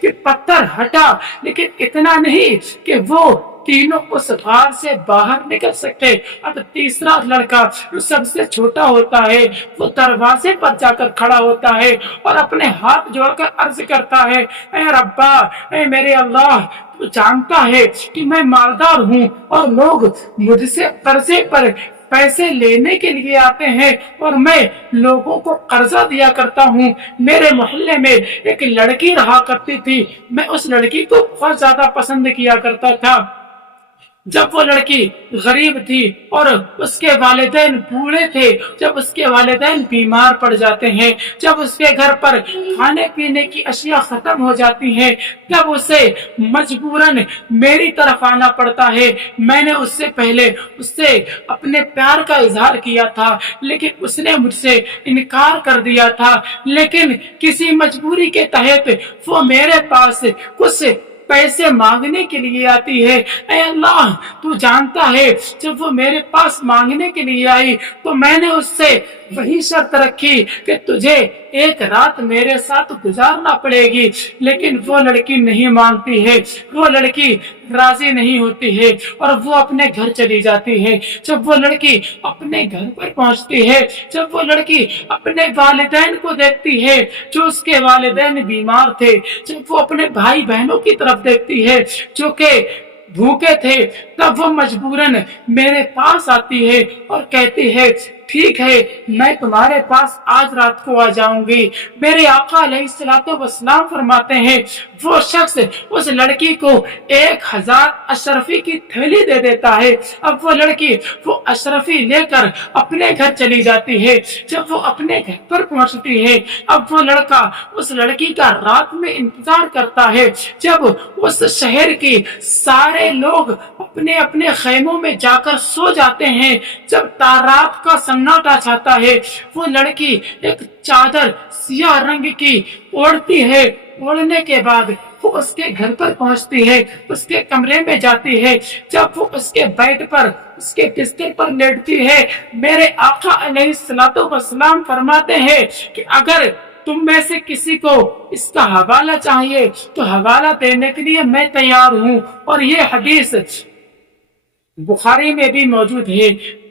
کہ پتھر ہٹا، لیکن اتنا نہیں کہ وہ تینوں اس غار سے باہر نکل سکتے۔ اب تیسرا لڑکا جو سب سے چھوٹا ہوتا ہے وہ دروازے پر جا کر کھڑا ہوتا ہے اور اپنے ہاتھ جوڑ کر عرض کرتا ہے، اے ربا، اے میرے اللہ، تو جانتا ہے کہ میں مالدار ہوں اور لوگ مجھ سے قرضے پر پیسے لینے کے لیے آتے ہیں اور میں لوگوں کو قرضہ دیا کرتا ہوں۔ میرے محلے میں ایک لڑکی رہا کرتی تھی، میں اس لڑکی کو بہت زیادہ پسند کیا کرتا تھا۔ جب وہ لڑکی غریب تھی اور اس کے والدین بوڑھے تھے، جب اس کے والدین بیمار پڑ جاتے ہیں، جب اس کے گھر پر کھانے پینے کی اشیاء ختم ہو جاتی ہیں، تب اسے مجبوراً میری طرف آنا پڑتا ہے۔ میں نے اس سے پہلے اس سے اپنے پیار کا اظہار کیا تھا، لیکن اس نے مجھ سے انکار کر دیا تھا، لیکن کسی مجبوری کے تحت وہ میرے پاس کچھ پیسے مانگنے کے لیے آتی ہے۔ اے اللہ، تو جانتا ہے جب وہ میرے پاس مانگنے کے لیے آئی تو میں نے اس سے وہی شرط رکھی کہ تجھے ایک رات میرے ساتھ گزارنا پڑے گی، لیکن وہ لڑکی نہیں مانتی ہے، وہ لڑکی راضی نہیں ہوتی ہے اور وہ اپنے گھر چلی جاتی ہے۔ جب وہ لڑکی اپنے گھر پر پہنچتی ہے، جب وہ لڑکی اپنے والدین کو دیکھتی ہے جو اس کے والدین بیمار تھے، جب وہ اپنے بھائی بہنوں کی طرف دیکھتی ہے جو کہ بھوکے تھے، تب وہ مجبوراً میرے پاس آتی ہے اور کہتی ہے، ٹھیک ہے، میں تمہارے پاس آج رات کو آ جاؤں گی۔ میرے آقا علیہ الصلوۃ والسلام فرماتے ہیں، وہ شخص اس لڑکی کو 1000 اشرفی کی تھیلی دے دیتا ہے۔ اب وہ لڑکی وہ اشرفی لے کر اپنے گھر چلی جاتی ہے۔ جب وہ اپنے گھر پر پہنچتی ہے، اب وہ لڑکا اس لڑکی کا رات میں انتظار کرتا ہے۔ جب اس شہر کی سارے لوگ اپنے اپنے خیموں میں جا کر سو جاتے ہیں، جب رات کا سناٹا چھاتا ہے، وہ لڑکی ایک چادر سیاہ رنگ کی اوڑھتی ہے۔ اوڑھنے کے بعد وہ اس کے گھر پر پہنچتی ہے، اس کے کمرے میں جاتی ہے۔ جب وہ اس کے بیڈ پر، اس کے بستر پر لیٹتی ہے، میرے آقا علیہ الصلوۃ والسلام فرماتے ہیں کہ اگر تم میں سے کسی کو اس کا حوالہ چاہیے تو حوالہ دینے کے لیے میں تیار ہوں۔ اور یہ حدیث بخاری میں بھی موجود ہے،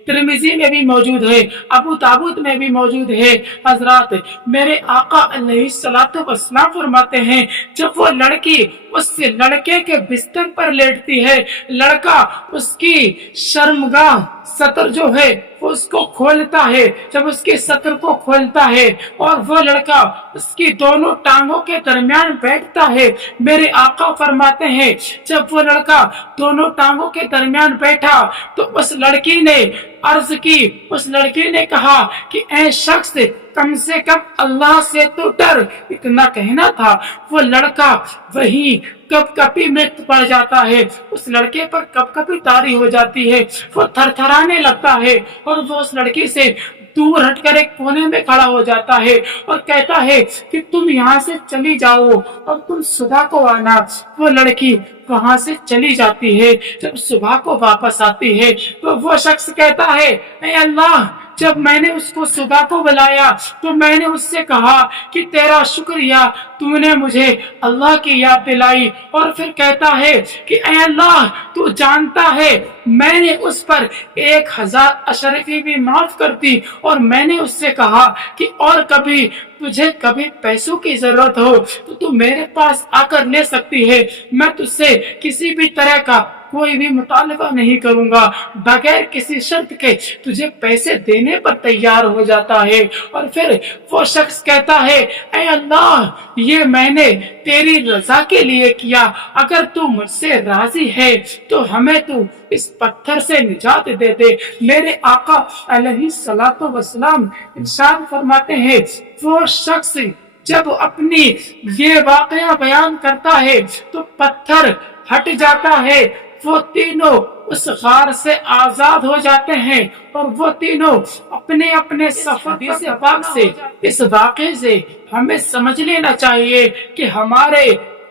ترمذی میں بھی موجود ہے، ابو داؤد میں بھی موجود ہے۔ حضرات، میرے آقا علیہ الصلوۃ والسلام فرماتے ہیں، جب وہ لڑکی اس لڑکے کے بستر پر لیٹتی ہے، لڑکا اس کی شرمگاہ سطر جو ہے وہ اس کو کھولتا ہے۔ جب اس کے سطر کو کھولتا ہے اور وہ لڑکا اس کی دونوں ٹانگوں کے درمیان بیٹھتا ہے، میرے آقا فرماتے ہیں جب وہ لڑکا دونوں ٹانگوں کے درمیان بیٹھا تو اس لڑکی نے عرض کی، اس لڑکی نے کہا کہ اے شخص، کم سے کم اللہ سے تو ڈر، اتنا کہنا تھا۔ وہ لڑکا وہی کپ کپی میں پڑ جاتا ہے، اس لڑکے پر کپ کپی طاری ہو جاتی ہے، وہ تھر تھرانے لگتا ہے اور وہ اس لڑکی سے دور ہٹ کر ایک کونے میں کھڑا ہو جاتا ہے اور کہتا ہے کہ تم یہاں سے چلی جاؤ اور تم صبح کو آنا۔ وہ لڑکی وہاں سے چلی جاتی ہے۔ جب صبح کو واپس آتی ہے تو وہ شخص کہتا ہے، اے اللہ، جب میں نے اس کو صبح کو بلایا تو میں نے اس سے کہا کہ تیرا شکریہ، تو نے مجھے اللہ کی یاد دلائی۔ اور پھر کہتا ہے کہ اے اللہ، تو جانتا ہے میں نے اس پر 1000 اشرفی بھی معاف کر دی، اور میں نے اس سے کہا کہ اور کبھی تجھے کبھی پیسوں کی ضرورت ہو تو تو میرے پاس آ کر لے سکتی ہے، میں تجھ سے کسی بھی طرح کا کوئی بھی مطالبہ نہیں کروں گا، بغیر کسی شرط کے تجھے پیسے دینے پر تیار ہو جاتا ہے۔ اور پھر وہ شخص کہتا ہے، اے اللہ، یہ میں نے تیری رضا کے لیے کیا، اگر تو مجھ سے راضی ہے تو ہمیں تو اس پتھر سے نجات دے دے۔ میرے آقا علیہ الصلوۃ والسلام ارشاد فرماتے ہیں، وہ شخص جب اپنی یہ واقعہ بیان کرتا ہے تو پتھر ہٹ جاتا ہے، وہ تینوں اس غار سے آزاد ہو جاتے ہیں اور وہ تینوں اپنے اپنے سفر پاک سے اس واقعے سے ہمیں سمجھ لینا چاہیے کہ ہمارے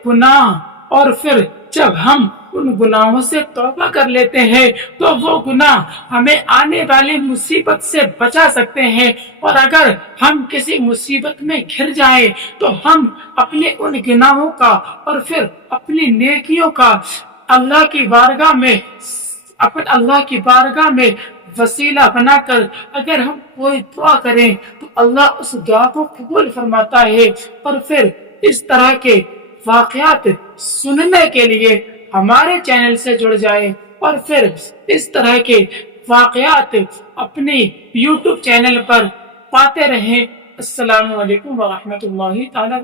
گناہ، اور پھر جب ہم ان گناہوں سے توبہ کر لیتے ہیں تو وہ گناہ ہمیں آنے والی مصیبت سے بچا سکتے ہیں، اور اگر ہم کسی مصیبت میں گھر جائیں تو ہم اپنے ان گناہوں کا اور پھر اپنی نیکیوں کا اللہ کی بارگاہ میں وسیلہ بنا کر اگر ہم کوئی دعا کریں تو اللہ اس دعا کو قبول فرماتا ہے۔ اور پھر اس طرح کے واقعات سننے کے لیے ہمارے چینل سے جڑ جائیں، اور پھر اس طرح کے واقعات اپنی یوٹیوب چینل پر پاتے رہیں۔ السلام علیکم ورحمۃ اللہ تعالی